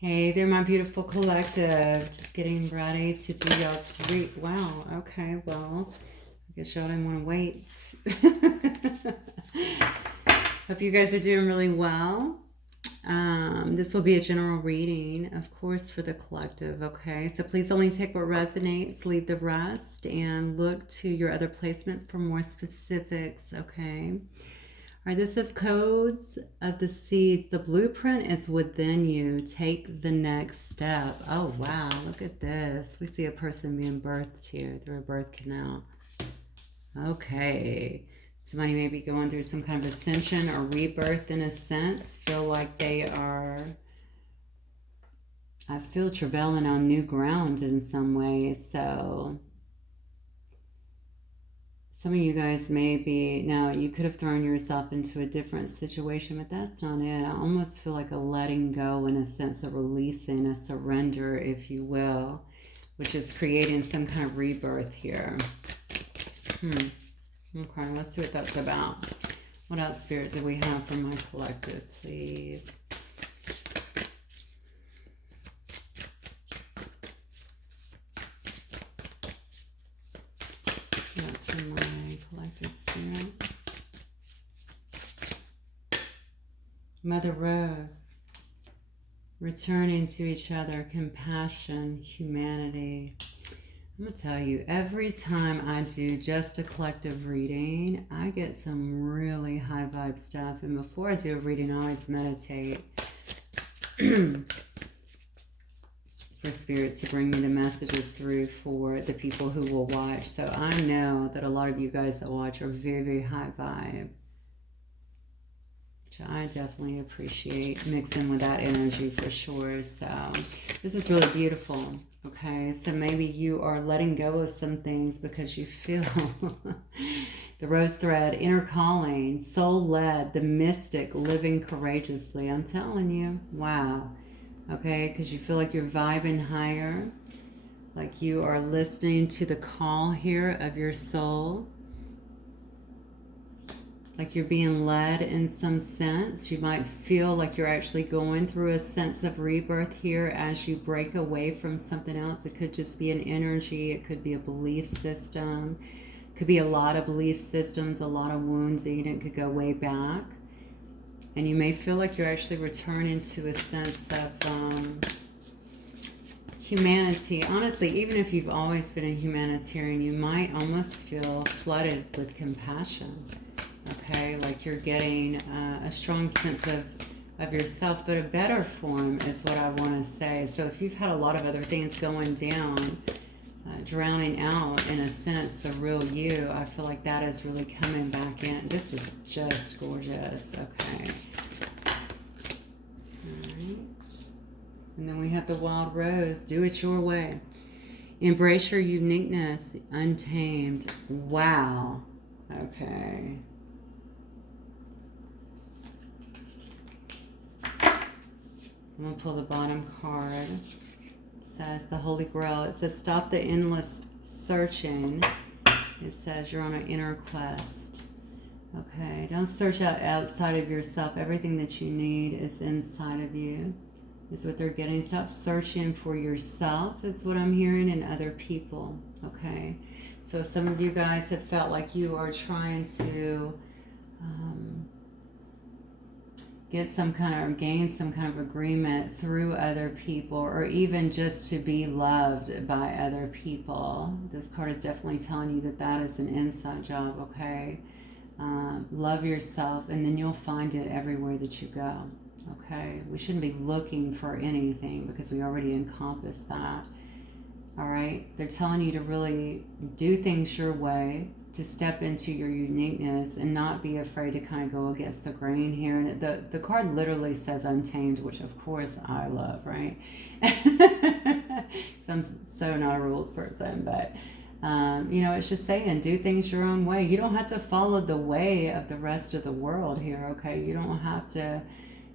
Hey there, my beautiful collective. Just getting ready to do y'all's read. Wow, okay, well, I guess y'all didn't want to wait. Hope you guys are doing really well. This will be a general reading, of course, for the collective, okay? So please only take what resonates, leave the rest, and look to your other placements for more specifics, okay? All right, this says codes of the seeds. The blueprint is within you. Take the next step. Oh, wow. Look at this. We see a person being birthed here through a birth canal. Okay. Somebody may be going through some kind of ascension or rebirth in a sense. Feel like they are, I feel, traveling on new ground in some way. So some of you guys may be, now you could have thrown yourself into a different situation, but that's not it. I almost feel like a letting go in a sense of releasing, a surrender, if you will, which is creating some kind of rebirth here. Okay, let's see what that's about. What else, Spirit, do we have for my collective, please? That's from my collective spirit. Mother Rose, returning to each other, compassion, humanity. I'm going to tell you, every time I do just a collective reading, I get some really high vibe stuff. And before I do a reading, I always meditate for Spirit to bring me the messages through for the people who will watch. So I know that a lot of you guys that watch are very, very high vibe, which I definitely appreciate mixing with that energy for sure. So this is really beautiful. Okay, so maybe you are letting go of some things because you feel the rose thread, inner calling, soul-led, the mystic, living courageously. I'm telling you, wow. Okay, because you feel like you're vibing higher, like you are listening to the call here of your soul, like you're being led in some sense. You might feel like you're actually going through a sense of rebirth here as you break away from something else. It could just be an energy. It could be a belief system. It could be a lot of belief systems, a lot of wounding. It could go way back. And you may feel like you're actually returning to a sense of humanity. Honestly, even if you've always been a humanitarian, you might almost feel flooded with compassion. Okay, like you're getting a strong sense of yourself, but a better form is what I want to say. So if you've had a lot of other things going down, drowning out, in a sense, the real you, I feel like that is really coming back in. This is just gorgeous. Okay. All right. And then we have the wild rose. Do it your way. Embrace your uniqueness, untamed. Wow. Okay. I'm going to pull the bottom card. It says the Holy Grail. It says stop the endless searching. It says you're on an inner quest. Okay, don't search outside of yourself. Everything that you need is inside of you, is what they're getting. Stop searching for yourself is what I'm hearing in other people. Okay, so some of you guys have felt like you are trying to get some kind of, or gain some kind of agreement through other people, or even just to be loved by other people. This card is definitely telling you that that is an inside job, okay? Love yourself, and then you'll find it everywhere that you go, okay? We shouldn't be looking for anything because we already encompass that, all right? They're telling you to really do things your way, to step into your uniqueness and not be afraid to kind of go against the grain here. And the card literally says untamed, which of course I love, right? I'm so not a rules person, but you know, it's just saying do things your own way. You don't have to follow the way of the rest of the world here, okay? You don't have to,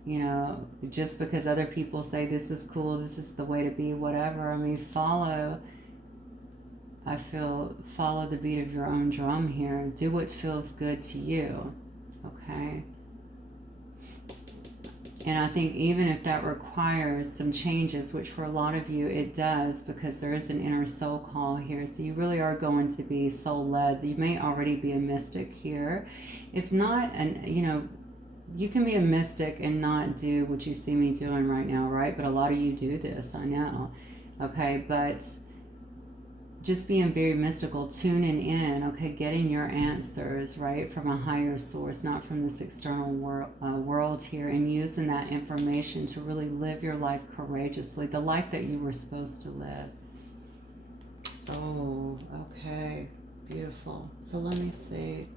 you know, just because other people say this is cool, this is the way to be, whatever. I mean, follow the beat of your own drum here. Do what feels good to you, okay? And I think even if that requires some changes, which for a lot of you it does, because there is an inner soul call here. So you really are going to be soul led. You may already be a mystic here. If not, and you can be a mystic and not do what you see me doing right now, right? But a lot of you do this, I know. Okay, but just being very mystical, tuning in, okay, getting your answers, right, from a higher source, not from this external world here, and using that information to really live your life courageously, the life that you were supposed to live. Oh, okay, beautiful. So let me see.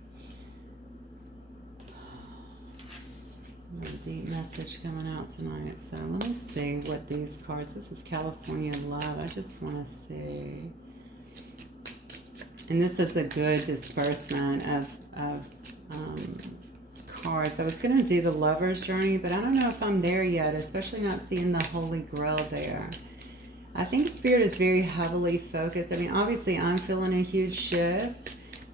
A deep message coming out tonight. So let me see what these cards, this is California Love. I just want to see. And this is a good disbursement of cards. I was going to do the Lover's Journey, but I don't know if I'm there yet, especially not seeing the Holy Grail there. I think Spirit is very heavily focused. I mean, obviously I'm feeling a huge shift.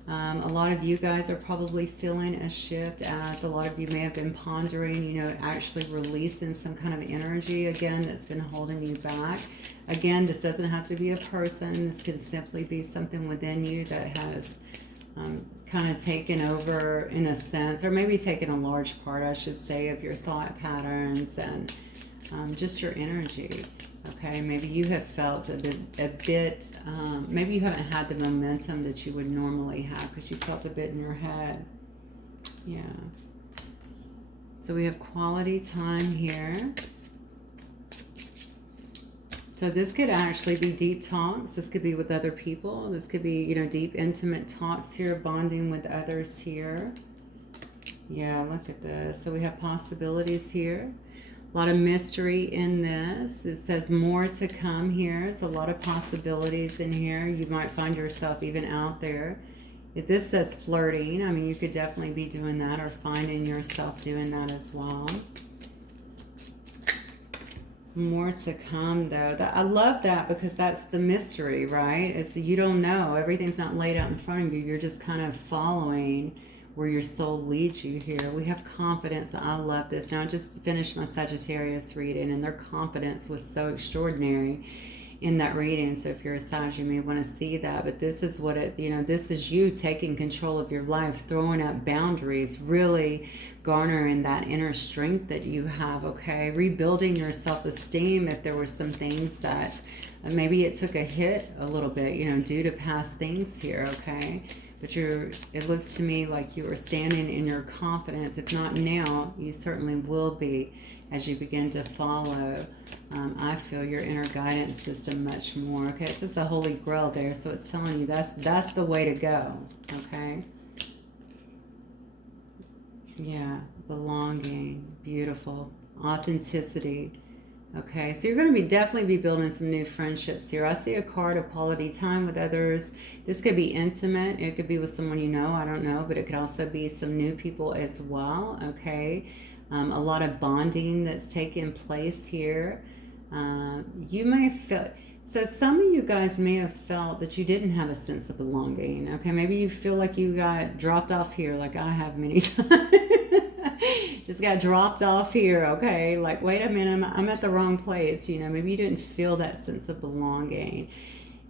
A lot of you guys are probably feeling a shift, as a lot of you may have been pondering, actually releasing some kind of energy again that's been holding you back. Again, this doesn't have to be a person. This can simply be something within you that has kind of taken over in a sense, or maybe taken a large part, I should say, of your thought patterns and just your energy. Okay, maybe you have felt a bit maybe you haven't had the momentum that you would normally have because you felt a bit in your head. Yeah. So we have quality time here. So this could actually be deep talks. This could be with other people. This could be, deep, intimate talks here, bonding with others here. Yeah, look at this. So we have possibilities here. A lot of mystery in this. It says more to come here. There's a lot of possibilities in here. You might find yourself even out there. If this says flirting, I mean, you could definitely be doing that or finding yourself doing that as well. More to come, though. I love that because that's the mystery, right? It's you don't know. Everything's not laid out in front of you. You're just kind of following where your soul leads you here. We have confidence. I love this. Now I just finished my Sagittarius reading, and their confidence was so extraordinary in that reading. So if you're a Sag, you may want to see that. But this is what it, this is you taking control of your life, throwing up boundaries, really garnering that inner strength that you have, okay? Rebuilding your self-esteem if there were some things that maybe it took a hit a little bit, due to past things here, okay? But it looks to me like you are standing in your confidence. If not now, you certainly will be as you begin to follow, I feel, your inner guidance system much more. Okay, it says the Holy Grail there, so it's telling you that's the way to go, okay? Yeah, belonging, beautiful, authenticity. Okay, so you're going to definitely be building some new friendships here. I see a card of quality time with others. This could be intimate. It could be with someone I don't know, but it could also be some new people as well, okay? A lot of bonding that's taking place here. You may feel... So some of you guys may have felt that you didn't have a sense of belonging, okay? Maybe you feel like you got dropped off here like I have many times. Just got dropped off here, okay? Like, wait a minute, I'm at the wrong place, Maybe you didn't feel that sense of belonging.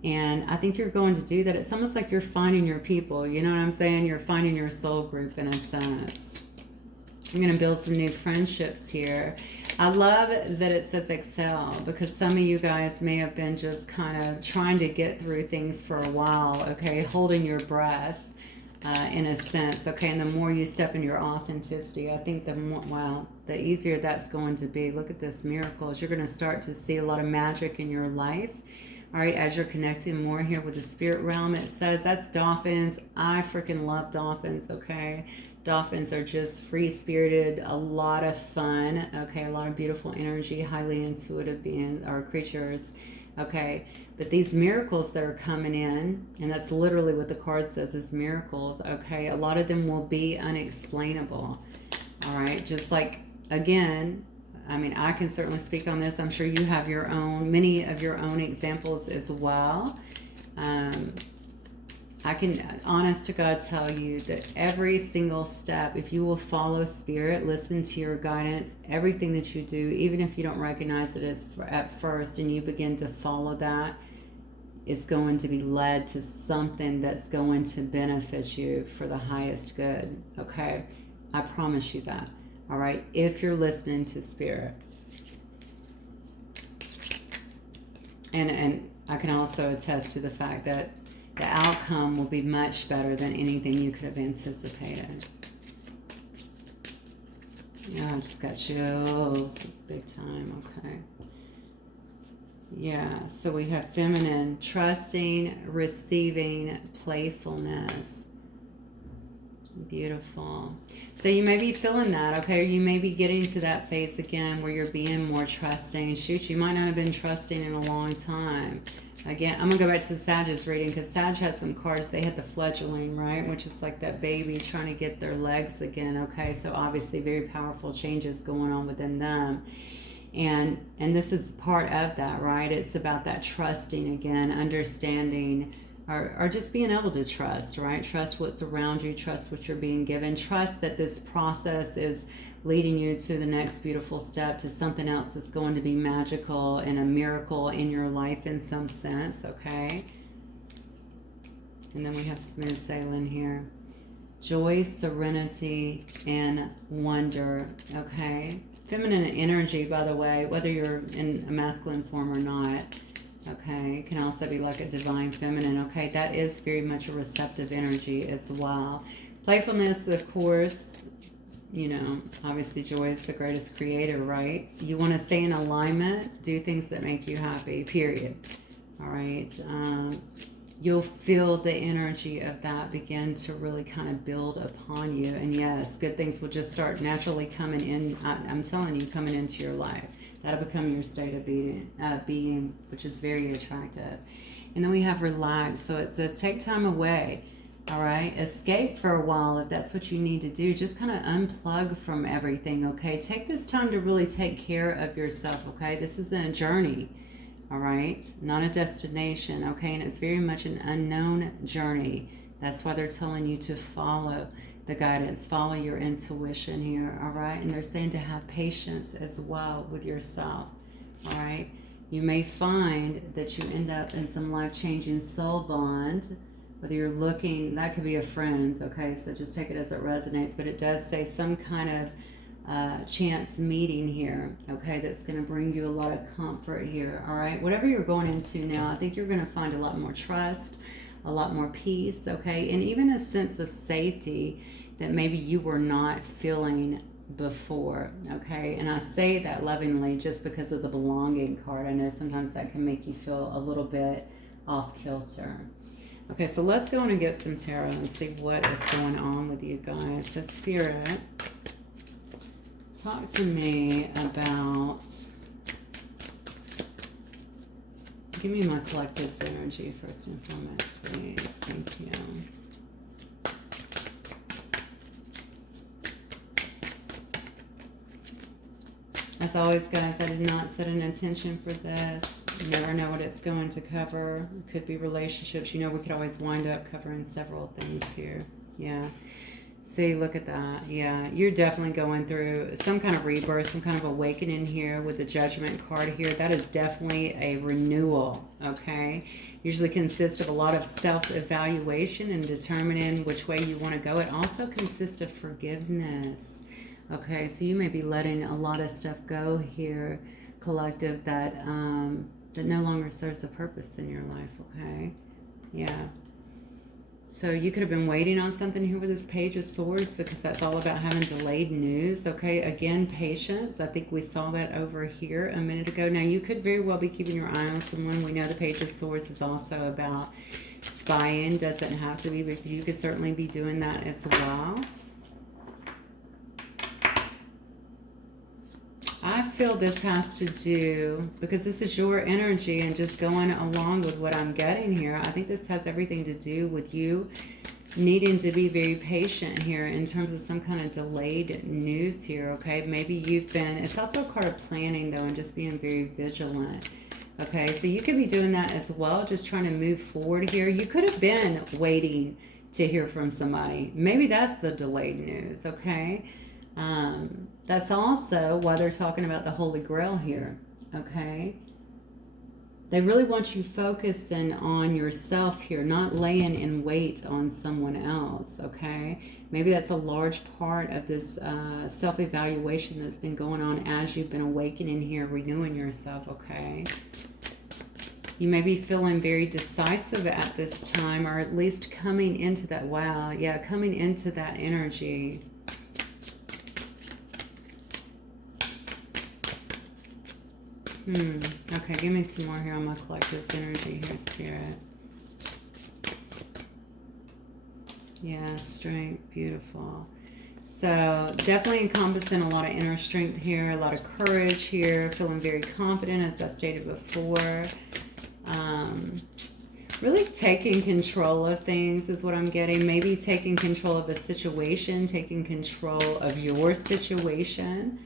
And I think you're going to do that. It's almost like you're finding your people, you know what I'm saying? You're finding your soul group in a sense. I'm going to build some new friendships here. I love that it says excel because some of you guys may have been just kind of trying to get through things for a while, okay? Holding your breath. In a sense, okay, and the more you step in your authenticity, I think the easier that's going to be. Look at this, miracles. You're going to start to see a lot of magic in your life, all right, as you're connecting more here with the spirit realm. It says that's dolphins. I freaking love dolphins, okay? Dolphins are just free-spirited, a lot of fun, okay, a lot of beautiful energy, highly intuitive beings or creatures, okay? But these miracles that are coming in, and that's literally what the card says is miracles, okay? A lot of them will be unexplainable, all right? Just like, again, I mean, I can certainly speak on this. I'm sure you have many of your own examples as well. I can, honest to God, tell you that every single step, if you will follow Spirit, listen to your guidance, everything that you do, even if you don't recognize it as at first, and you begin to follow that, is going to be led to something that's going to benefit you for the highest good. Okay? I promise you that. All right? If you're listening to Spirit. And I can also attest to the fact that the outcome will be much better than anything you could have anticipated. Yeah, I just got chills big time. Okay. Yeah, so we have feminine, trusting, receiving, playfulness. Beautiful. So you may be feeling that, okay? You may be getting to that phase again where you're being more trusting. Shoot, you might not have been trusting in a long time. Again, I'm going to go back to the Sagittarius reading because Sag had some cards. They had the fledgling, right? Which is like that baby trying to get their legs again, okay? So obviously very powerful changes going on within them. And this is part of that, right? It's about that trusting again, understanding, or just being able to trust, right? Trust what's around you, trust what you're being given, trust that this process is leading you to the next beautiful step, to something else that's going to be magical and a miracle in your life in some sense, okay? And then we have smooth sailing here. Joy, serenity, and wonder, okay? Feminine energy, by the way, whether you're in a masculine form or not, okay, it can also be like a divine feminine, okay? That is very much a receptive energy as well. Playfulness, of course, you know, obviously joy is the greatest creator, right? You want to stay in alignment, do things that make you happy, period. All right. You'll feel the energy of that begin to really kind of build upon you. And yes, good things will just start naturally coming in. I'm telling you, coming into your life. That'll become your state of being, which is very attractive. And then we have relax. So it says take time away. All right, escape for a while if that's what you need to do. Just kind of unplug from everything, okay? Take this time to really take care of yourself, okay? This is a journey, all right? Not a destination, okay? And it's very much an unknown journey. That's why they're telling you to follow the guidance, follow your intuition here, all right? And they're saying to have patience as well with yourself, all right? You may find that you end up in some life-changing soul bond. Whether you're looking, that could be a friend, okay? So just take it as it resonates. But it does say some kind of chance meeting here, okay? That's going to bring you a lot of comfort here, all right? Whatever you're going into now, I think you're going to find a lot more trust, a lot more peace, okay? And even a sense of safety that maybe you were not feeling before, okay? And I say that lovingly just because of the belonging card. I know sometimes that can make you feel a little bit off kilter. Okay, so let's go in and get some tarot and see what is going on with you guys. So Spirit, talk to me about, give me my collective's energy first and foremost, please. Thank you. As always, guys, I did not set an intention for this. You never know what it's going to cover. It could be relationships. You know, we could always wind up covering several things here. Yeah. See, look at that. Yeah, you're definitely going through some kind of rebirth, some kind of awakening here with the Judgment card here. That is definitely a renewal, okay? Usually consists of a lot of self-evaluation and determining which way you want to go. It also consists of forgiveness, okay? So you may be letting a lot of stuff go here, collective, that that no longer serves a purpose in your life, okay? Yeah. So you could have been waiting on something here with this Page of Swords, because that's all about having delayed news, okay? Again, patience. I think we saw that over here a minute ago. Now, you could very well be keeping your eye on someone. We know the Page of Swords is also about spying. Doesn't have to be, but you could certainly be doing that as well. I feel this has to do, because this is your energy and just going along with what I'm getting here, I think this has everything to do with you needing to be very patient here in terms of some kind of delayed news here, okay? Maybe you've been, it's also a card of planning though, and just being very vigilant, Okay, so you could be doing that as well, just trying to move forward here. You could have been waiting to hear from somebody. Maybe that's the delayed news, okay? That's also why they're talking about the Holy Grail here, okay? They really want you focusing on yourself here, not laying in wait on someone else, okay? Maybe that's a large part of this self-evaluation that's been going on as you've been awakening here, renewing yourself, okay? You may be feeling very decisive at this time, or at least coming into that, wow, yeah, coming into that energy. Okay, give me some more here. I'm going to collect this energy here, Spirit. Yeah, strength. Beautiful. So definitely encompassing a lot of inner strength here, a lot of courage here, feeling very confident, as I stated before. Really taking control of things is what I'm getting. Maybe taking control of a situation, taking control of your situation.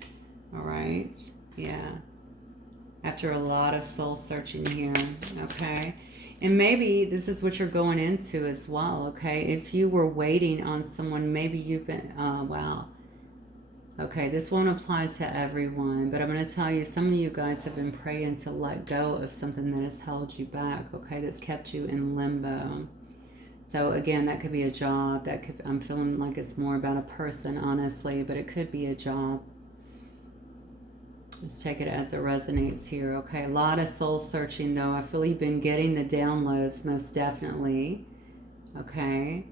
All right. Yeah. After a lot of soul searching here, okay? And maybe this is what you're going into as well, okay? If you were waiting on someone, maybe you've been, wow. Okay, this won't apply to everyone, but I'm going to tell you, some of you guys have been praying to let go of something that has held you back, okay? That's kept you in limbo. So again, that could be a job. That could, I'm feeling like it's more about a person, honestly, but it could be a job. Let's take it as it resonates here, okay? A lot of soul searching, though. I feel you've been getting the downloads, most definitely, okay?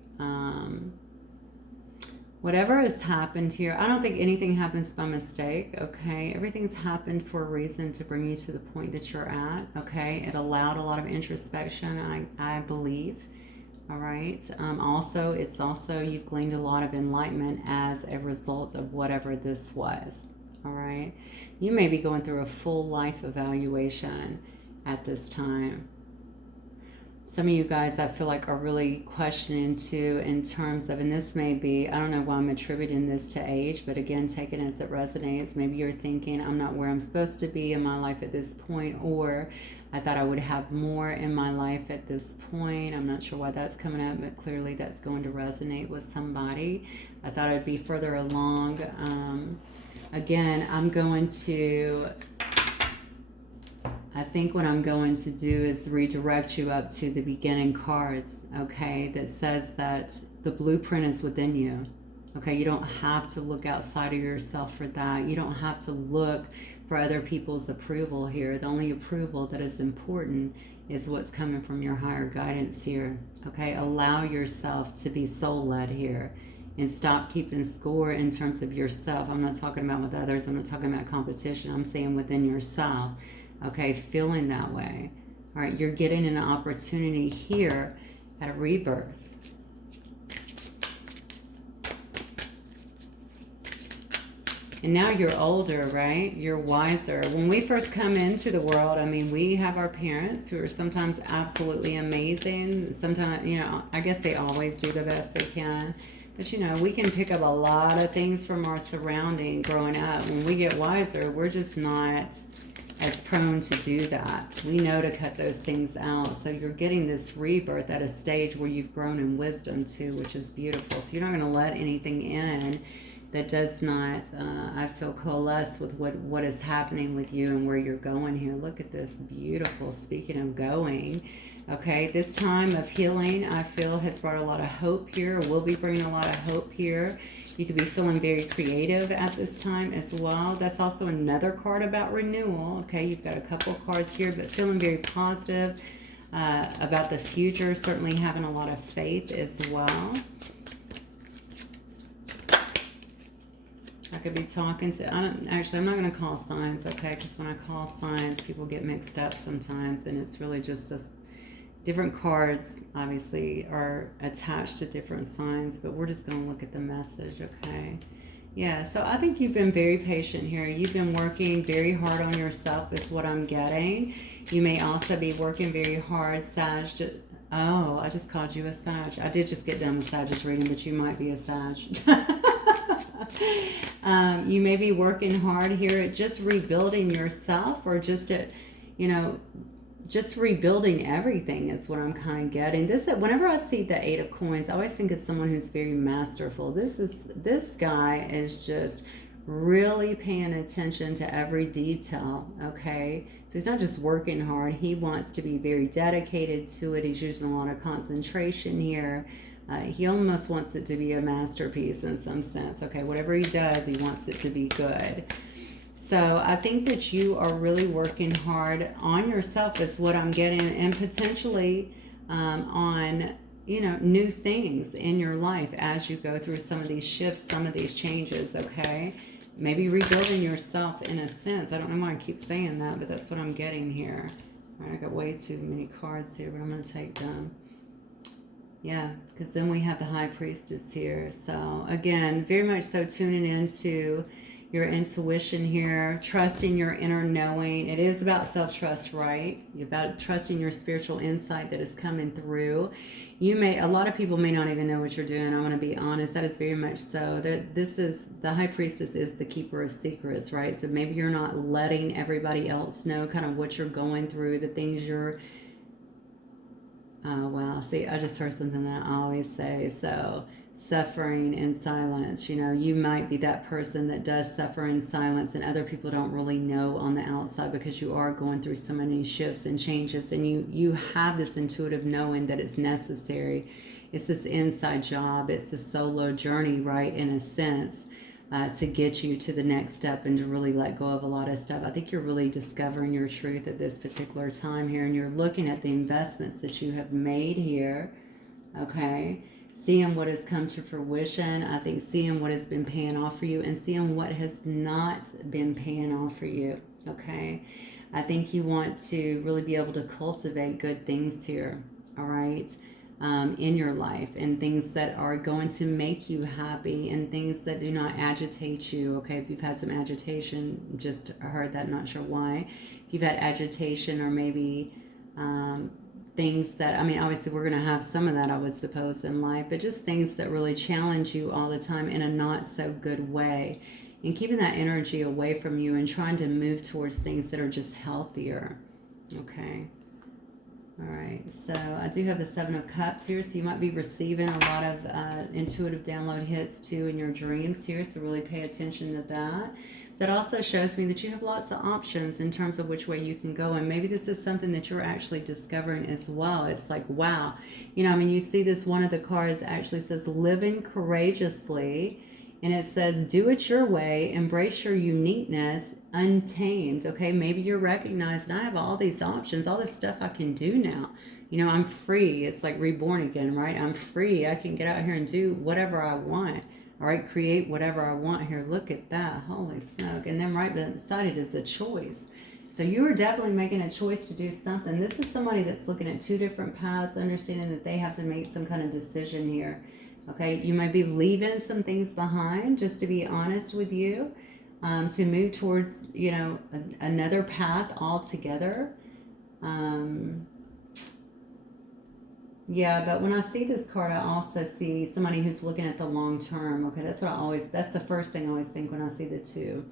Whatever has happened here, I don't think anything happens by mistake, okay? Everything's happened for a reason to bring you to the point that you're at, okay? It allowed a lot of introspection, I believe, all right? Also, it's also, you've gleaned a lot of enlightenment as a result of whatever this was, all right? You may be going through a full life evaluation at this time. Some of you guys, I feel like, are really questioning too, in terms of, and this may be, I don't know why I'm attributing this to age, but again, take it as it resonates. Maybe you're thinking, I'm not where I'm supposed to be in my life at this point, or I thought I would have more in my life at this point. I'm not sure why that's coming up, but clearly that's going to resonate with somebody. I thought I'd be further along. Again, I think what I'm going to do is redirect you up to the beginning cards, okay, that says that the blueprint is within you, okay? You don't have to look outside of yourself for that. You don't have to look for other people's approval here. The only approval that is important is what's coming from your higher guidance here, okay? Allow yourself to be soul-led here and stop keeping score in terms of yourself. I'm not talking about with others. I'm not talking about competition. I'm saying within yourself. Okay, feeling that way. All right, you're getting an opportunity here at a rebirth. And now you're older, right? You're wiser. When we first come into the world, I mean, we have our parents who are sometimes absolutely amazing. Sometimes, you know, I guess they always do the best they can. But, you know, we can pick up a lot of things from our surrounding growing up. When we get wiser, we're just not as prone to do that. We know to cut those things out. So you're getting this rebirth at a stage where you've grown in wisdom too, which is beautiful. So you're not going to let anything in that does not, I feel, coalesce with what is happening with you and where you're going here. Look at this, beautiful. Speaking of going, okay, this time of healing, I feel, has brought a lot of hope here, will be bringing a lot of hope here. You could be feeling very creative at this time as well. That's also another card about renewal. Okay, you've got a couple of cards here, but feeling very positive about the future, certainly having a lot of faith as well. I could be talking to, I'm not going to call signs, okay, because when I call signs, people get mixed up sometimes, and it's really just this. Different cards, obviously, are attached to different signs, but we're just going to look at the message, okay? Yeah, so I think you've been very patient here. You've been working very hard on yourself is what I'm getting. You may also be working very hard, Sag. Oh, I just called you a Sag. I did just get done with Sag's reading, but you might be a Sag. You may be working hard here at just rebuilding yourself, or just at, you know, just rebuilding everything is what I'm kind of getting. This, whenever I see the Eight of Coins, I always think it's someone who's very masterful. This guy is just really paying attention to every detail, okay? So he's not just working hard. He wants to be very dedicated to it. He's using a lot of concentration here. He almost wants it to be a masterpiece in some sense, okay? Whatever he does, he wants it to be good. So I think that you are really working hard on yourself is what I'm getting, and potentially on, you know, new things in your life as you go through some of these shifts, some of these changes, okay? Maybe rebuilding yourself in a sense. I don't know why I keep saying that, but that's what I'm getting here. All right, I got way too many cards here, but I'm going to take them. Yeah, because then we have the High Priestess here. So again, very much so tuning into your intuition here, trusting your inner knowing. It is about self-trust, right? About trusting your spiritual insight that is coming through. A lot of people may not even know what you're doing. I want to be honest. That is very much so. The High Priestess is the keeper of secrets, right? So maybe you're not letting everybody else know kind of what you're going through, the things you're, oh wow, see, I just heard something that I always say. So suffering in silence, you know, you might be that person that does suffer in silence and other people don't really know on the outside because you are going through so many shifts and changes, and you have this intuitive knowing that it's necessary. It's this inside job, it's a solo journey, right, in a sense, to get you to the next step and to really let go of a lot of stuff. I think you're really discovering your truth at this particular time here, and you're looking at the investments that you have made here, okay, seeing what has come to fruition. I think seeing what has been paying off for you and seeing what has not been paying off for you, okay? I think you want to really be able to cultivate good things here, all right, in your life, and things that are going to make you happy and things that do not agitate you, okay? If you've had some agitation, just heard that, not sure why. If you've had agitation or maybe things that, I mean, obviously we're going to have some of that, I would suppose, in life, but just things that really challenge you all the time in a not so good way, and keeping that energy away from you and trying to move towards things that are just healthier, okay? All right, so I do have the Seven of Cups here, so you might be receiving a lot of intuitive download hits too in your dreams here, so really pay attention to that. That also shows me that you have lots of options in terms of which way you can go, and maybe this is something that you're actually discovering as well. It's like, wow, you know, I mean, you see this, one of the cards actually says living courageously, and it says do it your way, embrace your uniqueness, untamed, okay? Maybe you're recognizing I have all these options, all this stuff I can do now. You know, I'm free. It's like reborn again, right? I'm free. I can get out here and do whatever I want. All right, create whatever I want here. Look at that. Holy smoke. And then right beside it is a choice. So you are definitely making a choice to do something. This is somebody that's looking at two different paths, understanding that they have to make some kind of decision here. Okay, you might be leaving some things behind, just to be honest with you, to move towards, you know, another path altogether. Yeah, but when I see this card, I also see somebody who's looking at the long term. Okay, that's the first thing I always think when I see the Two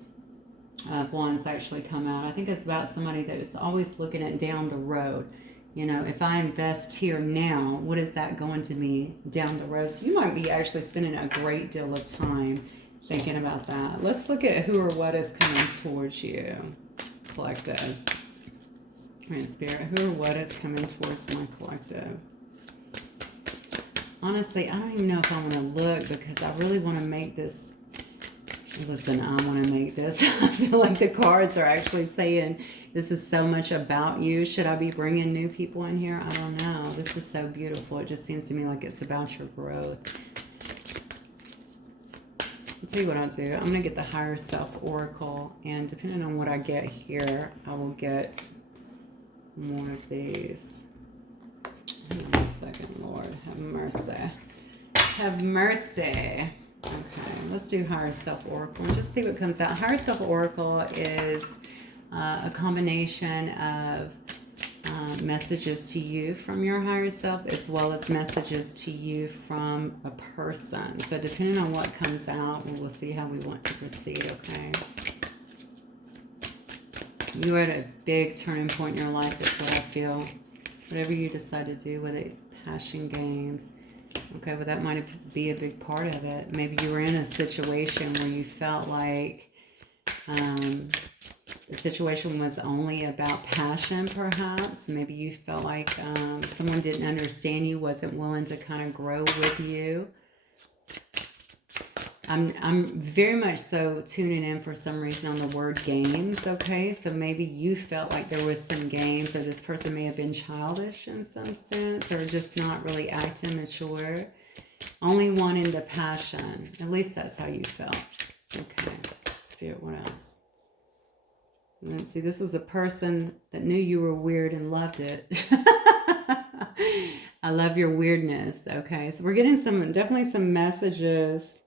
of Wands actually come out. I think it's about somebody that is always looking at down the road. You know, if I invest here now, what is that going to be down the road? So you might be actually spending a great deal of time thinking about that. Let's look at who or what is coming towards you, collective. All right, Spirit, who or what is coming towards my collective? Honestly, I don't even know if I want to look because I really want to make this. Listen, I want to make this. I feel like the cards are actually saying this is so much about you. Should I be bringing new people in here? I don't know. This is so beautiful. It just seems to me like it's about your growth. I'll tell you what I'll do. I'm going to get the Higher Self Oracle, and depending on what I get here, I will get more of these. Hold on a second, Lord. Have mercy. Have mercy. Okay, let's do Higher Self Oracle and just see what comes out. Higher Self Oracle is a combination of messages to you from your higher self as well as messages to you from a person. So depending on what comes out, we'll see how we want to proceed, okay? You're at a big turning point in your life, is what I feel. Whatever you decide to do with it, passion games. Okay, well, that might be a big part of it. Maybe you were in a situation where you felt like the situation was only about passion, perhaps. Maybe you felt like someone didn't understand you, wasn't willing to kind of grow with you. I'm very much so tuning in for some reason on the word games, okay? So maybe you felt like there was some games, or this person may have been childish in some sense, or just not really acting mature. Only wanting the passion. At least that's how you felt. Okay. Spirit, what else? Let's see, this was a person that knew you were weird and loved it. I love your weirdness. Okay, so we're getting definitely some messages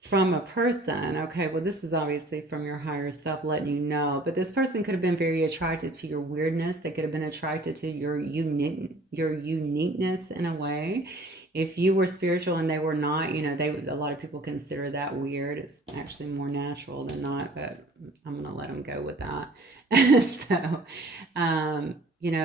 from a person. Okay, well, this is obviously from your higher self letting you know, but this person could have been very attracted to your weirdness. They could have been attracted to your uniqueness in a way. If you were spiritual and they were not, a lot of people consider that weird. It's actually more natural than not, but I'm going to let them go with that. So,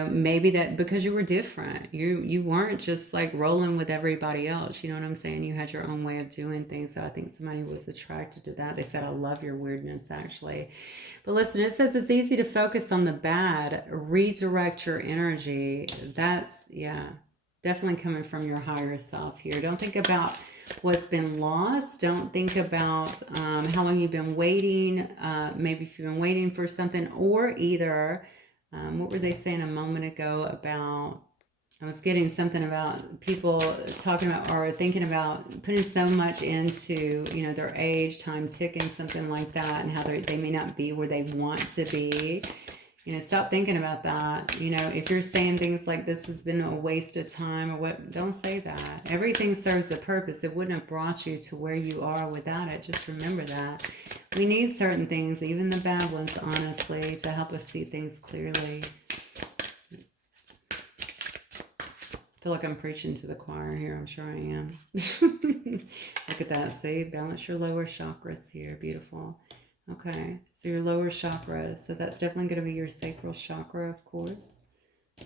maybe that because you were different, you weren't just like rolling with everybody else. You know what I'm saying? You had your own way of doing things. So I think somebody was attracted to that. They said, I love your weirdness, actually. But listen, it says it's easy to focus on the bad, redirect your energy. That's, definitely coming from your higher self here. Don't think about what's been lost. Don't think about how long you've been waiting. Maybe if you've been waiting for something, or either, what were they saying a moment ago about, I was getting something about people talking about or thinking about putting so much into, their age, time ticking, something like that, and how they may not be where they want to be. Stop thinking about that. If you're saying things like this has been a waste of time or what, don't say that. Everything serves a purpose. It wouldn't have brought you to where you are without it. Just remember that. We need certain things, even the bad ones, honestly, to help us see things clearly. I feel like I'm preaching to the choir here. I'm sure I am. Look at that. See, balance your lower chakras here. Beautiful. Okay, so your lower chakra, so that's definitely going to be your sacral chakra, of course.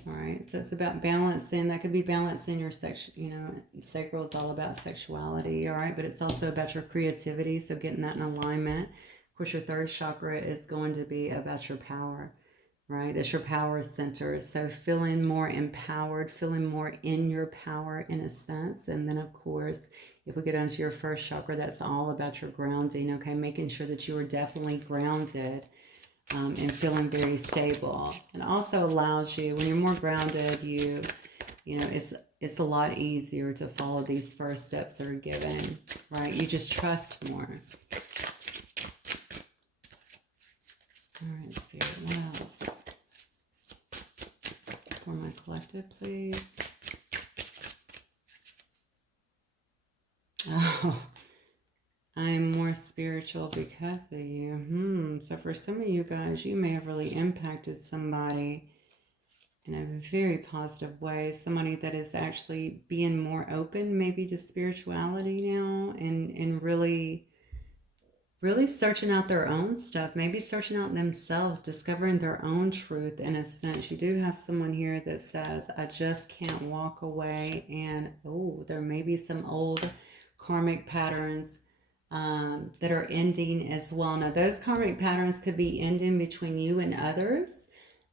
All right, so it's about balancing. That could be balancing your sacral is all about sexuality, all right, but it's also about your creativity, so getting that in alignment. Of course, your third chakra is going to be about your power, right? That's your power center. So feeling more empowered, feeling more in your power in a sense. And then, of course, if we get onto your first chakra, that's all about your grounding, okay? Making sure that you are definitely grounded and feeling very stable. It also allows you, when you're more grounded, it's a lot easier to follow these first steps that are given, right? You just trust more. All right, Spirit, what else? For my collective, please. Oh, I'm more spiritual because of you. So for some of you guys, you may have really impacted somebody in a very positive way. Somebody that is actually being more open maybe to spirituality now and really searching out their own stuff, maybe searching out themselves, discovering their own truth in a sense. You do have someone here that says, I just can't walk away. And, there may be some old karmic patterns that are ending as well. Now, those karmic patterns could be ending between you and others.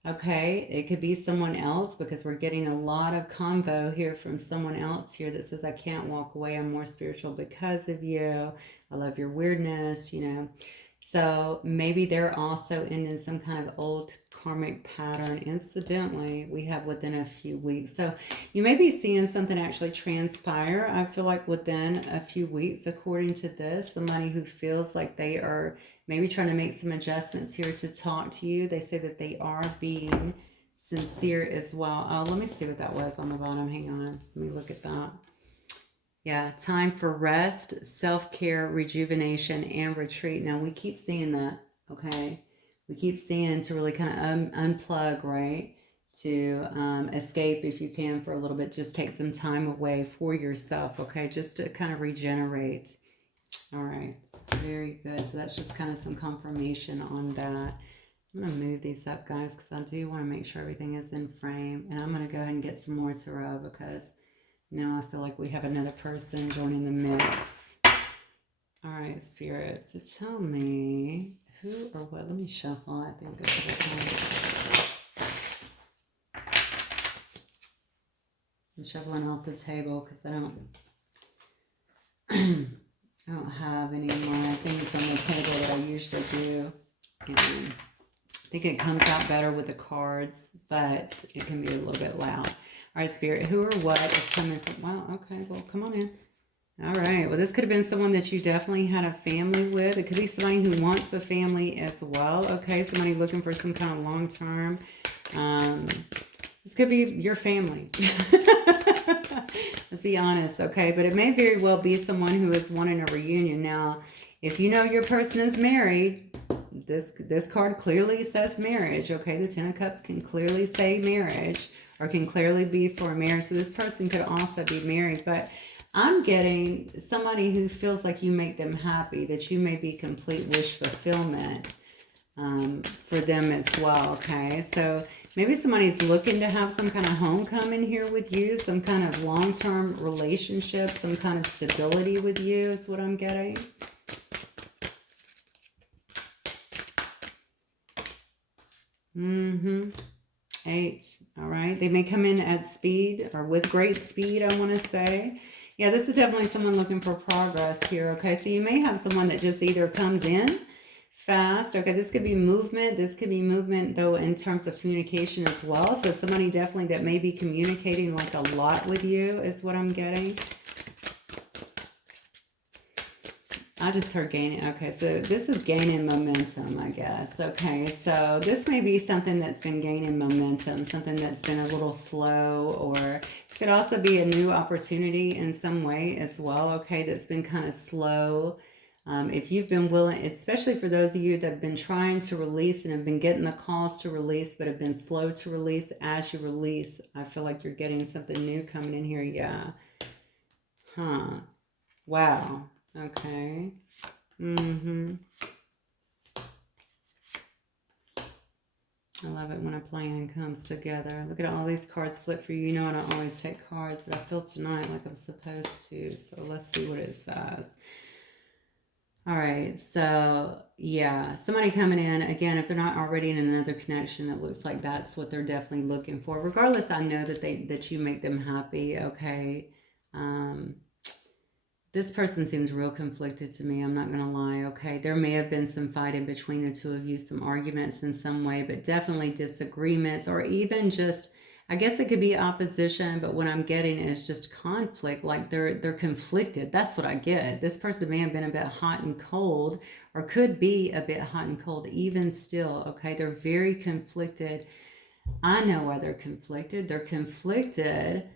Okay, it could be someone else because we're getting a lot of convo here from someone else here that says, I can't walk away. I'm more spiritual because of you. I love your weirdness, So maybe they're also ending some kind of old karmic pattern. Incidentally, we have within a few weeks. So you may be seeing something actually transpire. I feel like within a few weeks, according to this, somebody who feels like they are maybe trying to make some adjustments here to talk to you. They say that they are being sincere as well. Oh, let me see what that was on the bottom. Hang on. Let me look at that. Yeah, time for rest, self-care, rejuvenation, and retreat. Now, we keep seeing that, okay? We keep seeing to really kind of unplug, right? To escape if you can for a little bit. Just take some time away for yourself, okay? Just to kind of regenerate. All right, very good. So that's just kind of some confirmation on that. I'm going to move these up, guys, because I do want to make sure everything is in frame. And I'm going to go ahead and get some more tarot because now I feel like we have another person joining the mix. All right, Spirit. So tell me who or what. Let me shuffle. I think this is I'm shuffling off the table because I don't have any more things on the table that I usually do. And I think it comes out better with the cards, but it can be a little bit loud. All right, Spirit, who or what is coming from? Wow, okay, well, come on in. All right, well, this could have been someone that you definitely had a family with. It could be somebody who wants a family as well. Okay, somebody looking for some kind of long-term. This could be your family. Let's be honest, okay? But it may very well be someone who is wanting a reunion. Now, if you know your person is married, this card clearly says marriage, okay? The Ten of Cups can clearly say marriage or can clearly be for marriage. So this person could also be married. But I'm getting somebody who feels like you make them happy, that you may be complete wish fulfillment for them as well, okay? So maybe somebody's looking to have some kind of homecoming here with you, some kind of long-term relationship, some kind of stability with you is what I'm getting. Eight. All right. They may come in at speed or with great speed, I want to say. Yeah, this is definitely someone looking for progress here. Okay, so you may have someone that just either comes in fast. Okay, this could be movement. This could be movement, though, in terms of communication as well. So somebody definitely that may be communicating like a lot with you is what I'm getting. I just heard gaining. Okay, so this is gaining momentum, I guess. Okay, so this may be something that's been gaining momentum, something that's been a little slow, or it could also be a new opportunity in some way as well, okay, that's been kind of slow. If you've been willing, especially for those of you that have been trying to release and have been getting the calls to release, but have been slow to release, as you release, I feel like you're getting something new coming in here. Yeah. Wow. Okay. I love it when a plan comes together. Look at all these cards flip for you. You know I don't always take cards, but I feel tonight like I'm supposed to. So let's see what it says. All right. So, yeah. Somebody coming in. Again, if they're not already in another connection, it looks like that's what they're definitely looking for. Regardless, I know that you make them happy. Okay. This person seems real conflicted to me. I'm not going to lie, okay? There may have been some fighting between the two of you, some arguments in some way, but definitely disagreements, or even just, I guess it could be opposition, but what I'm getting is just conflict, like they're conflicted. That's what I get. This person may have been a bit hot and cold, or could be a bit hot and cold even still, okay? They're very conflicted. I know why they're conflicted. They're conflicted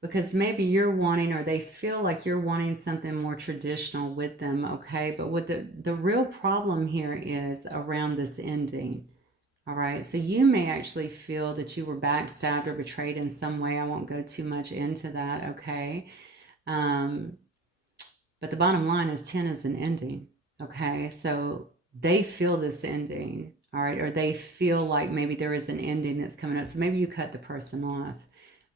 because maybe you're wanting, or they feel like you're wanting something more traditional with them, okay? But what the real problem here is around this ending, all right? So you may actually feel that you were backstabbed or betrayed in some way. I won't go too much into that, okay? But the bottom line is 10 is an ending, okay? So they feel this ending, all right? Or they feel like maybe there is an ending that's coming up. So maybe you cut the person off.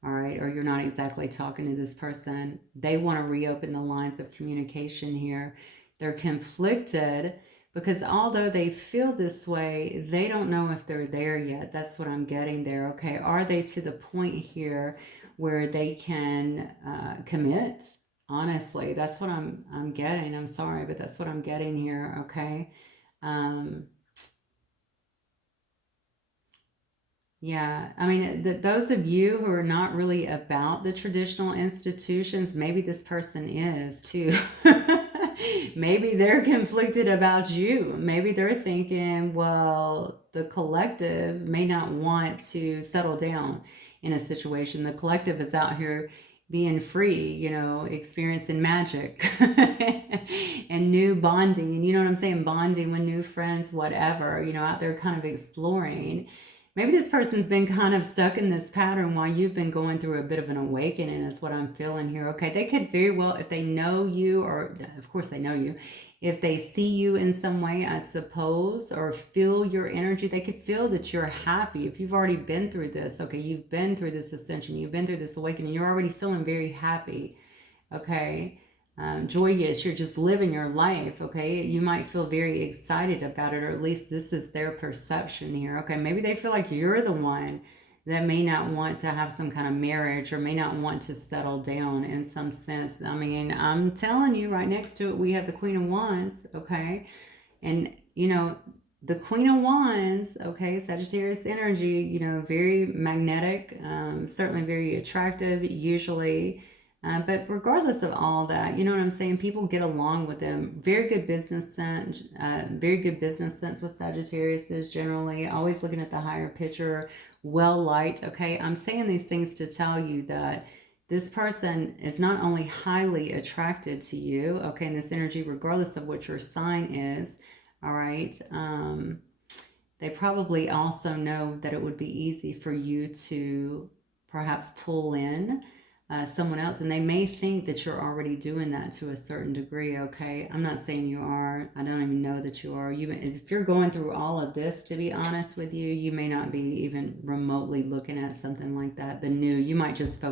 All right, or you're not exactly talking to this person. They want to reopen the lines of communication here. They're conflicted because although they feel this way, they don't know if they're there yet. That's what I'm getting there, okay? Are they to the point here where they can commit? Honestly, that's what I'm getting. I'm sorry, but that's what I'm getting here, okay? Yeah, I mean, those of you who are not really about the traditional institutions, maybe this person is too. Maybe they're conflicted about you. Maybe they're thinking, well, the collective may not want to settle down in a situation. The collective is out here being free, you know, experiencing magic and new bonding. You know what I'm saying? Bonding with new friends, whatever, you know, out there kind of exploring. Maybe this person's been kind of stuck in this pattern while you've been going through a bit of an awakening is what I'm feeling here. Okay, they could very well, if they know you, or of course they know you, if they see you in some way, I suppose, or feel your energy, they could feel that you're happy. If you've already been through this, okay, you've been through this ascension, you've been through this awakening, you're already feeling very happy, okay, joyous, you're just living your life, okay, you might feel very excited about it, or at least this is their perception here, okay, maybe they feel like you're the one that may not want to have some kind of marriage or may not want to settle down in some sense. I mean, I'm telling you, right next to it, we have the Queen of Wands, okay? And, you know, the Queen of Wands, okay, Sagittarius energy, you know, very magnetic, certainly very attractive, usually. But regardless of all that, you know what I'm saying? People get along with them. Very good business sense. Very good business sense with Sagittarius is generally always looking at the higher picture, well liked. Okay, I'm saying these things to tell you that this person is not only highly attracted to you, okay, in this energy, regardless of what your sign is. All right. They probably also know that it would be easy for you to perhaps pull in someone else, and they may think that you're already doing that to a certain degree, okay? I'm not saying you are. I don't even know that you are. If you're going through all of this, to be honest with you, you may not be even remotely looking at something like that, the new. You might just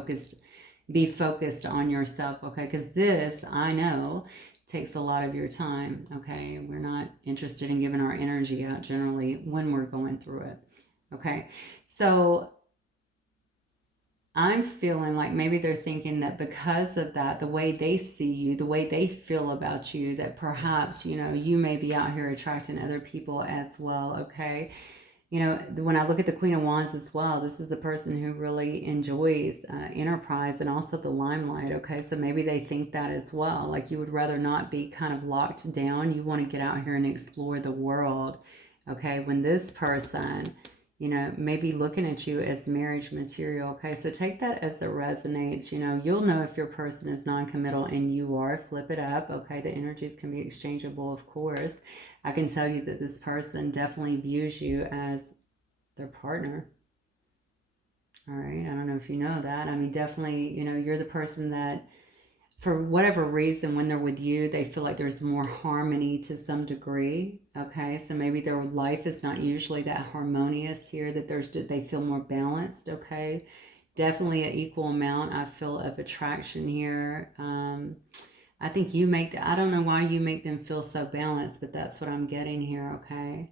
be focused on yourself, okay? Because this, I know, takes a lot of your time, okay? We're not interested in giving our energy out generally when we're going through it, okay? So I'm feeling like maybe they're thinking that because of that, the way they see you, the way they feel about you, that perhaps, you know, you may be out here attracting other people as well, okay? You know, when I look at the Queen of Wands as well, this is a person who really enjoys enterprise and also the limelight, okay? So maybe they think that as well. Like you would rather not be kind of locked down. You want to get out here and explore the world, okay? When this person, you know, maybe looking at you as marriage material, okay? So take that as it resonates. You know, you'll know if your person is non-committal and you are. Flip it up, okay? The energies can be exchangeable, of course. I can tell you that this person definitely views you as their partner. All right, I don't know if you know that. I mean, definitely, you know, you're the person that, for whatever reason, when they're with you, they feel like there's more harmony to some degree. Okay, so maybe their life is not usually that harmonious here, that they feel more balanced. Okay, definitely an equal amount, I feel, of attraction here. I think I don't know why you make them feel so balanced, but that's what I'm getting here, okay?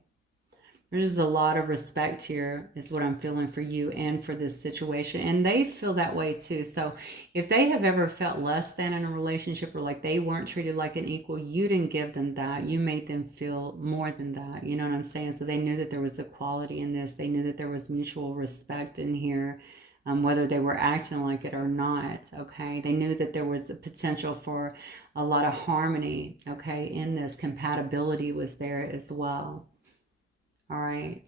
There's just a lot of respect here is what I'm feeling for you and for this situation. And they feel that way too. So if they have ever felt less than in a relationship or like they weren't treated like an equal, you didn't give them that. You made them feel more than that. You know what I'm saying? So they knew that there was equality in this. They knew that there was mutual respect in here. Whether they were acting like it or not, okay? They knew that there was a potential for a lot of harmony, okay? In this, compatibility was there as well. All right.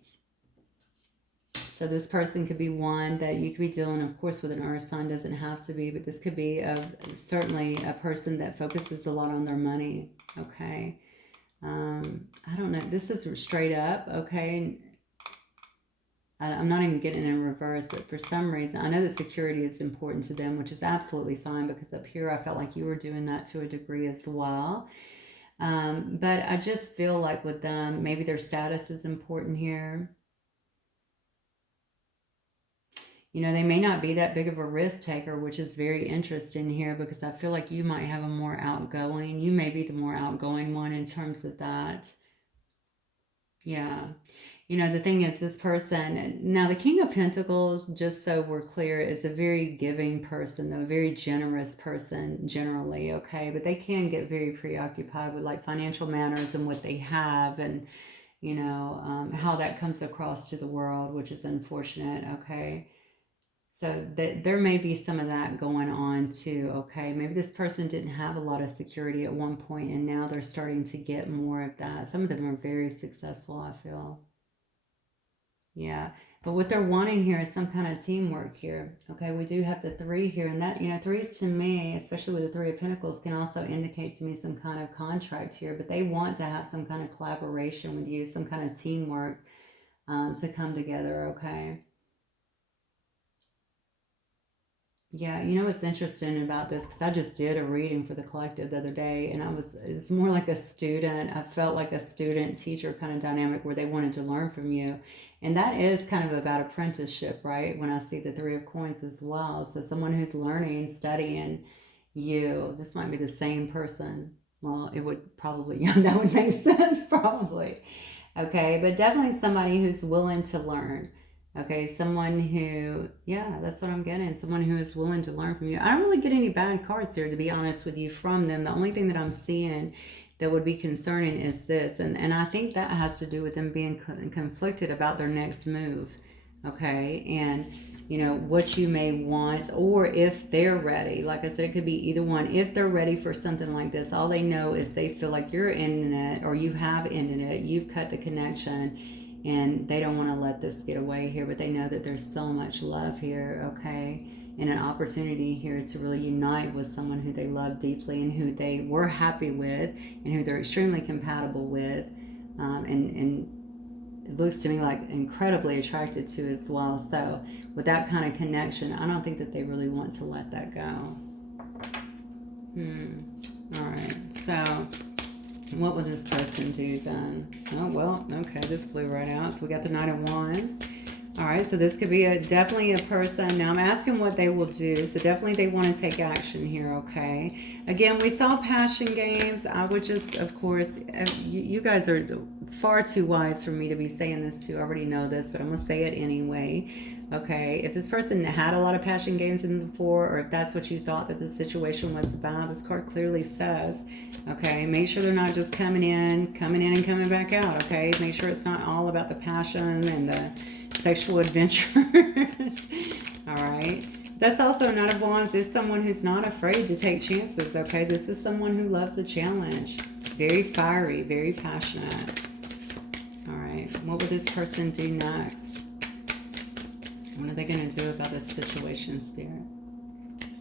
So this person could be one that you could be dealing, of course, with an earth sign. Doesn't have to be, but this could be certainly a person that focuses a lot on their money. Okay. I don't know. This is straight up. Okay. I'm not even getting in reverse, but for some reason, I know that security is important to them, which is absolutely fine, because up here I felt like you were doing that to a degree as well. But I just feel like with them, maybe their status is important here. You know, they may not be that big of a risk taker, which is very interesting here, because I feel like you might have a more outgoing, you may be the more outgoing one in terms of that. Yeah. You know, the thing is, this person, now the King of Pentacles, just so we're clear, is a very giving person, though, a very generous person generally, okay? But they can get very preoccupied with like financial matters and what they have, and, you know, how that comes across to the world, which is unfortunate, okay? So that there may be some of that going on too, okay? Maybe this person didn't have a lot of security at one point and now they're starting to get more of that. Some of them are very successful, I feel. Yeah. But what they're wanting here is some kind of teamwork here. Okay, we do have the 3 here, and that, you know, 3s to me, especially with the 3 of Pentacles, can also indicate to me some kind of contract here, but they want to have some kind of collaboration with you, some kind of teamwork to come together, okay? Yeah, you know what's interesting about this? Because I just did a reading for the collective the other day, and it was more like a student. I felt like a student teacher kind of dynamic where they wanted to learn from you. And that is kind of about apprenticeship, right? When I see the Three of Coins as well. So someone who's learning, studying you, this might be the same person. Well, it would probably, yeah, that would make sense, probably. Okay, but definitely somebody who's willing to learn. Okay, someone who, yeah, that's what I'm getting. Someone who is willing to learn from you. I don't really get any bad cards here, to be honest with you, from them. The only thing that I'm seeing that would be concerning is this. And I think that has to do with them being conflicted about their next move. Okay, and you know what you may want, or if they're ready. Like I said, it could be either one. If they're ready for something like this, all they know is they feel like you're ending it, or you have ended it, you've cut the connection, and they don't want to let this get away here, but they know that there's so much love here, okay, and an opportunity here to really unite with someone who they love deeply and who they were happy with and who they're extremely compatible with, and it looks to me like incredibly attracted to as well. So with that kind of connection, I don't think that they really want to let that go. All right, so what will this person do then? Oh, well, okay, this flew right out. So we got the Knight of Wands. All right, so this could be definitely a person. Now I'm asking what they will do. So definitely they want to take action here, okay? Again, we saw passion games. I would just, of course, you guys are far too wise for me to be saying this to. I already know this, but I'm going to say it anyway. Okay, if this person had a lot of passion games in before, or if that's what you thought that the situation was about, this card clearly says, okay, make sure they're not just coming in and coming back out, okay? Make sure it's not all about the passion and the sexual adventures. All right. That's also Knight of Wands is someone who's not afraid to take chances, okay? This is someone who loves a challenge. Very fiery, very passionate. All right. What will this person do next? What are they going to do about this situation, Spirit?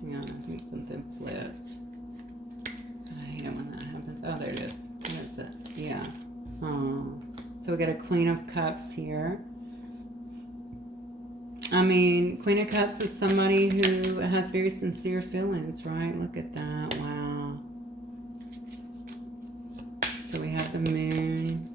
Hang on, I think something flipped. I hate it when that happens. Oh, there it is. That's it. Yeah. Oh. So we got a Queen of Cups here. I mean, Queen of Cups is somebody who has very sincere feelings, right? Look at that. Wow. So we have the Moon.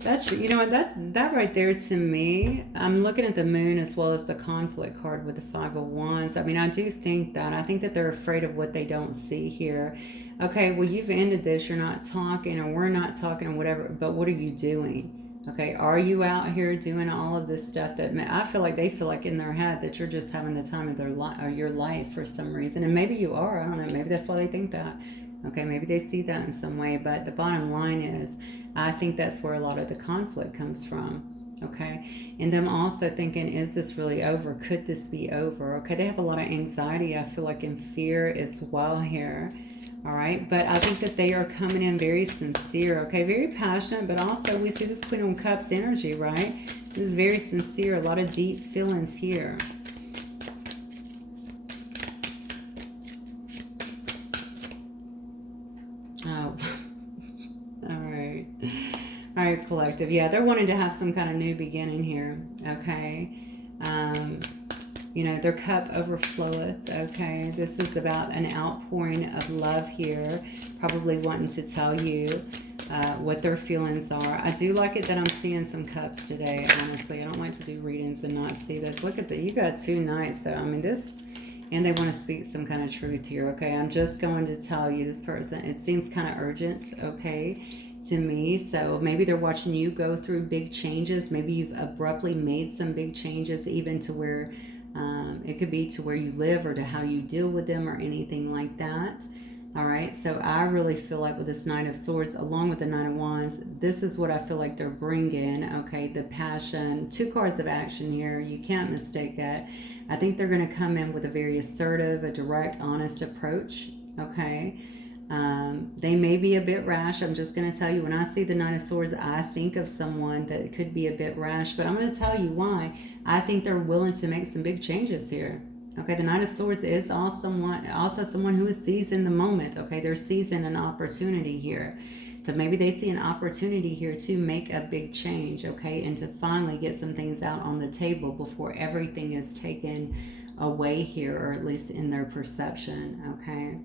That's, you know what, that right there to me, I'm looking at the Moon as well as the conflict card with the Five of Wands. I mean, I do think that. I think that they're afraid of what they don't see here. Okay, well, you've ended this. You're not talking, or we're not talking, or whatever, but what are you doing? Okay, are you out here doing all of this stuff that I feel like they feel like in their head that you're just having the time of their life or your life for some reason, and maybe you are. I don't know. Maybe that's why they think that. Okay, maybe they see that in some way, but the bottom line is, I think that's where a lot of the conflict comes from. Okay, and them also thinking, is this really over? Could this be over? Okay, they have a lot of anxiety, I feel like, and fear as well here. All right, but I think that they are coming in very sincere, okay, very passionate, but also we see this Queen of Cups energy, right? This is very sincere, a lot of deep feelings here. Oh, all right. All right, collective. Yeah, they're wanting to have some kind of new beginning here, okay? You know, their cup overfloweth, okay? This is about an outpouring of love here, probably wanting to tell you what their feelings are. I do like it that I'm seeing some cups today, honestly. I don't like to do readings and not see this. Look at that. You got two knights, though. I mean, this, and they want to speak some kind of truth here, okay? I'm just going to tell you, this person, it seems kind of urgent, okay, to me. So maybe they're watching you go through big changes. Maybe you've abruptly made some big changes, even to where it could be to where you live or to how you deal with them or anything like that. All right, so I really feel like with this Knight of Swords, along with the Knight of Wands, this is what I feel like they're bringing, okay, the passion, two cards of action here. You can't mistake it. I think they're going to come in with a very assertive, a direct, honest approach, okay? They may be a bit rash. I'm just going to tell you, when I see the Knight of Swords, I think of someone that could be a bit rash, but I'm going to tell you why. I think they're willing to make some big changes here. Okay, the Knight of Swords is also someone who is seizing the moment. Okay, they're seizing an opportunity here So maybe they see an opportunity here to make a big change, okay, and to finally get some things out on the table before everything is taken away here, or at least in their perception, okay.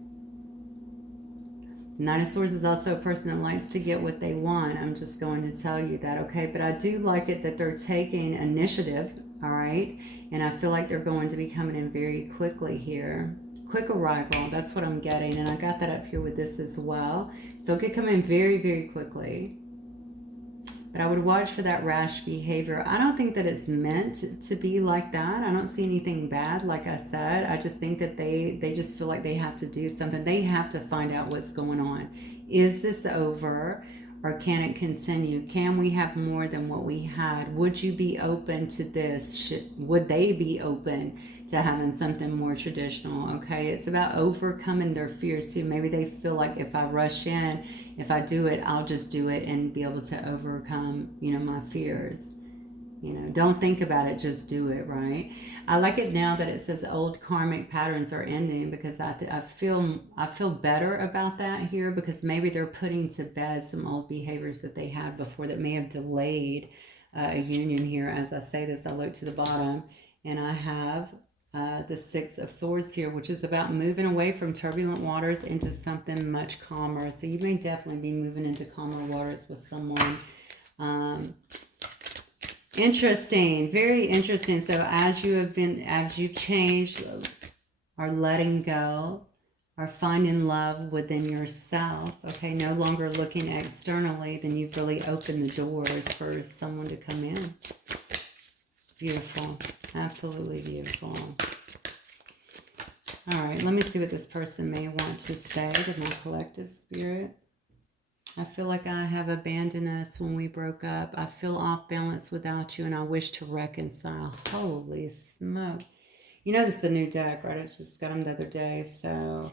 Nine of Swords is also a person that likes to get what they want. I'm just going to tell you that, okay? But I do like it that they're taking initiative, all right? And I feel like they're going to be coming in very quickly here. Quick arrival, that's what I'm getting. And I got that up here with this as well. So it could come in very, very quickly. But I would watch for that rash behavior. I don't think that it's meant to be like that. I don't see anything bad, like I said. I just think that they just feel like they have to do something. They have to find out what's going on. Is this over, or can it continue? Can we have more than what we had? Would you be open to this? Would they be open to having something more traditional? Okay, it's about overcoming their fears too. Maybe they feel like if I rush in, if I do it, I'll just do it and be able to overcome, my fears. Don't think about it, just do it, right? I like it now that it says old karmic patterns are ending, because I feel better about that here, because maybe they're putting to bed some old behaviors that they had before that may have delayed a union here. As I say this, I look to the bottom and I have the Six of Swords here, which is about moving away from turbulent waters into something much calmer. So you may definitely be moving into calmer waters with someone. Interesting, very interesting. So as you've changed, are letting go, are finding love within yourself, okay, no longer looking externally, then you've really opened the doors for someone to come in. Beautiful, absolutely beautiful. All right, let me see what this person may want to say to my collective spirit. I feel like I have abandoned us when we broke up. I feel off balance without you, and I wish to reconcile. Holy smoke. This is a new deck, right? I just got them the other day, so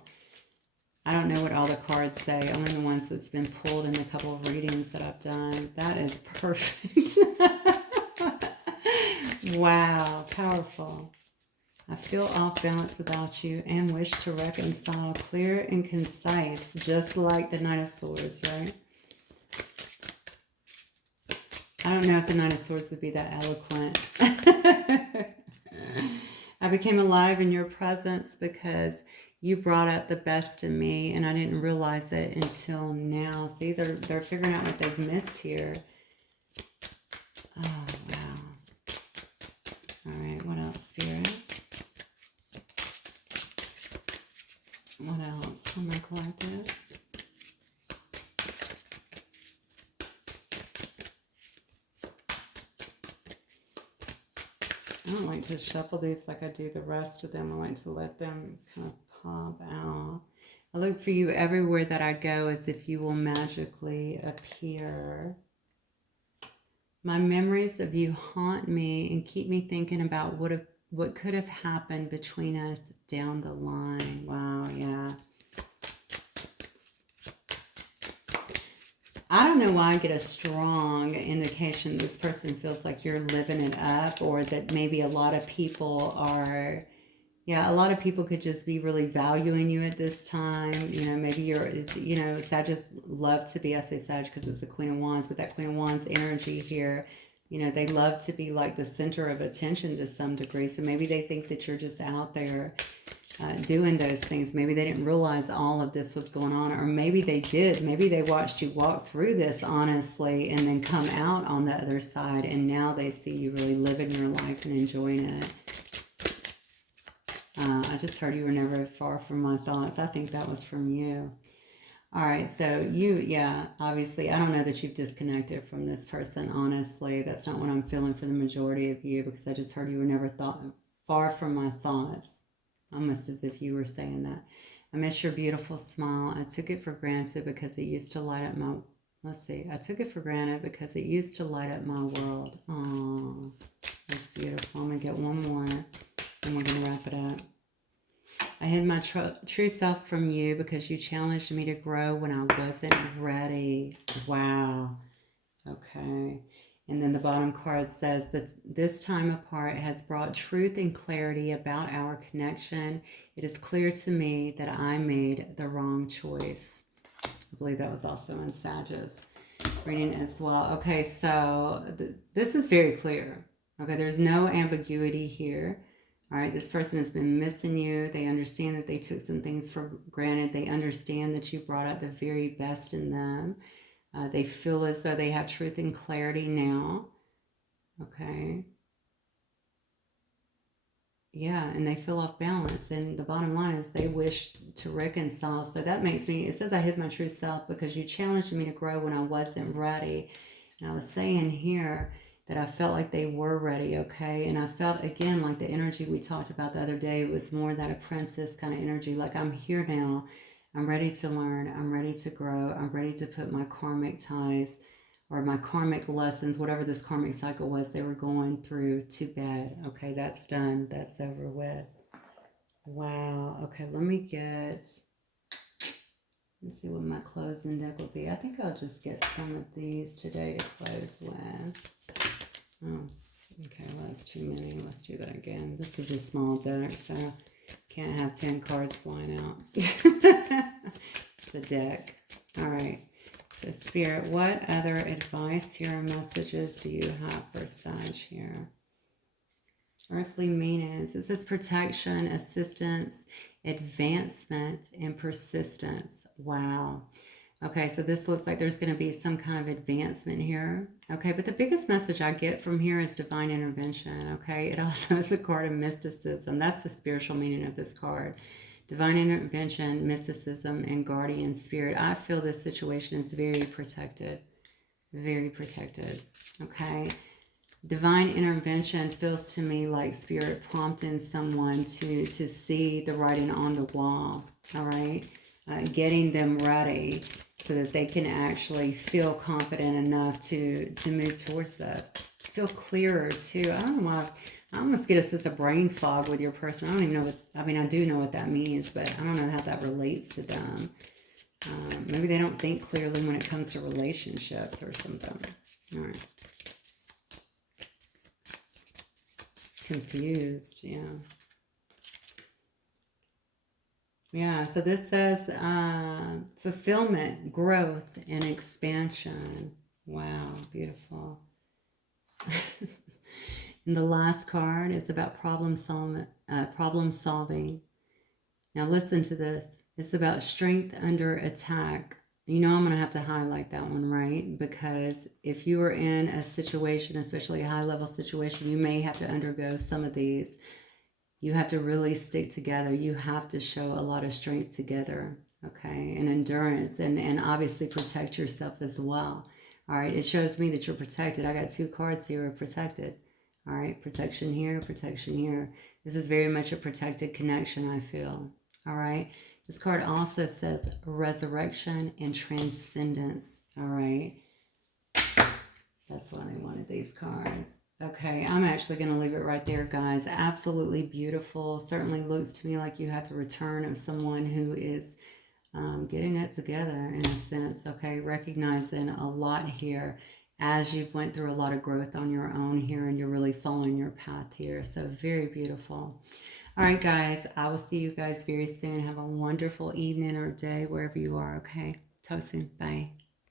I don't know what all the cards say. Only the ones that's been pulled in a couple of readings that I've done. That is perfect. Wow, powerful. I feel off balance without you and wish to reconcile. Clear and concise, just like the Knight of Swords, right? I don't know if the Knight of Swords would be that eloquent. I became alive in your presence because you brought out the best in me, and I didn't realize it until now. See, they're figuring out what they've missed here. Oh, wow. All right, what else, Spirit? What else for my collective? I don't like to shuffle these like I do the rest of them. I like to let them kind of pop out. I look for you everywhere that I go, as if you will magically appear. My memories of you haunt me and keep me thinking about what could have happened between us down the line. Wow, yeah. I don't know why I get a strong indication this person feels like you're living it up, or that maybe a lot of people are, a lot of people could just be really valuing you at this time. Maybe you're, Sagittarius love to be, I say Sag because it's the Queen of Wands, but that Queen of Wands energy here, they love to be like the center of attention to some degree. So maybe they think that you're just out there doing those things. Maybe they didn't realize all of this was going on, or maybe they did. Maybe they watched you walk through this honestly and then come out on the other side, and now they see you really living your life and enjoying it. I just heard you were never far from my thoughts. I think that was from you. All right, so obviously, I don't know that you've disconnected from this person, honestly. That's not what I'm feeling for the majority of you, because I just heard you were never far from my thoughts. Almost as if you were saying that. I miss your beautiful smile. I took it for granted because it used to light up my... I took it for granted because it used to light up my world. Oh, that's beautiful. I'm going to get one more, and we're going to wrap it up. I hid my true self from you because you challenged me to grow when I wasn't ready. Wow. Okay. And then the bottom card says that this time apart has brought truth and clarity about our connection. It is clear to me that I made the wrong choice. I believe that was also in Sagittarius reading as well. Okay, so this is very clear. Okay, there's no ambiguity here. All right, this person has been missing you. They understand that they took some things for granted. They understand that you brought out the very best in them. They feel as though they have truth and clarity now. Okay. Yeah, and they feel off balance. And the bottom line is they wish to reconcile. So that makes me, it says I hid my true self because you challenged me to grow when I wasn't ready. And I was saying here that I felt like they were ready, okay? And I felt, again, like the energy we talked about the other day was more that apprentice kind of energy. Like, I'm here now. I'm ready to learn. I'm ready to grow. I'm ready to put my karmic ties or my karmic lessons, whatever this karmic cycle was they were going through, to bed. Okay, that's done. That's over with. Wow. Okay, let's see what my closing deck will be. I think I'll just get some of these today to close with. Oh, okay, well, that's too many. Let's do that again. This is a small deck, so can't have 10 cards flying out. The deck. All right. So, Spirit, what other advice here or messages do you have for Sag here? Earthly meanings. It says protection, assistance, advancement, and persistence. Wow. Okay, so this looks like there's going to be some kind of advancement here. Okay, but the biggest message I get from here is divine intervention. Okay, it also is a card of mysticism. That's the spiritual meaning of this card. Divine intervention, mysticism, and guardian spirit. I feel this situation is very protected. Very protected. Okay. Divine intervention feels to me like spirit prompting someone to see the writing on the wall. All right. Getting them ready so that they can actually feel confident enough to move towards this. Feel clearer too. I don't know why. I almost get a sense of brain fog with your person. I don't even know what, I mean, I do know what that means, but I don't know how that relates to them. Maybe they don't think clearly when it comes to relationships or something. All right. Confused, yeah. Yeah, so this says fulfillment, growth, and expansion. Wow, beautiful. And the last card is about problem solving. Now listen to this. It's about strength under attack. You know I'm going to have to highlight that one, right? Because if you are in a situation, especially a high-level situation, you may have to undergo some of these. You have to really stick together. You have to show a lot of strength together, okay? And endurance, and obviously protect yourself as well. All right, it shows me that you're protected. I got 2 cards here of protected. All right, protection here, protection here. This is very much a protected connection, I feel. All right, this card also says resurrection and transcendence. All right, that's why I wanted these cards. Okay, I'm actually going to leave it right there, guys. Absolutely beautiful. Certainly looks to me like you have the return of someone who is getting it together in a sense. Okay, recognizing a lot here as you've went through a lot of growth on your own here, and you're really following your path here. So very beautiful. All right, guys, I will see you guys very soon. Have a wonderful evening or day wherever you are, okay? Talk soon. Bye.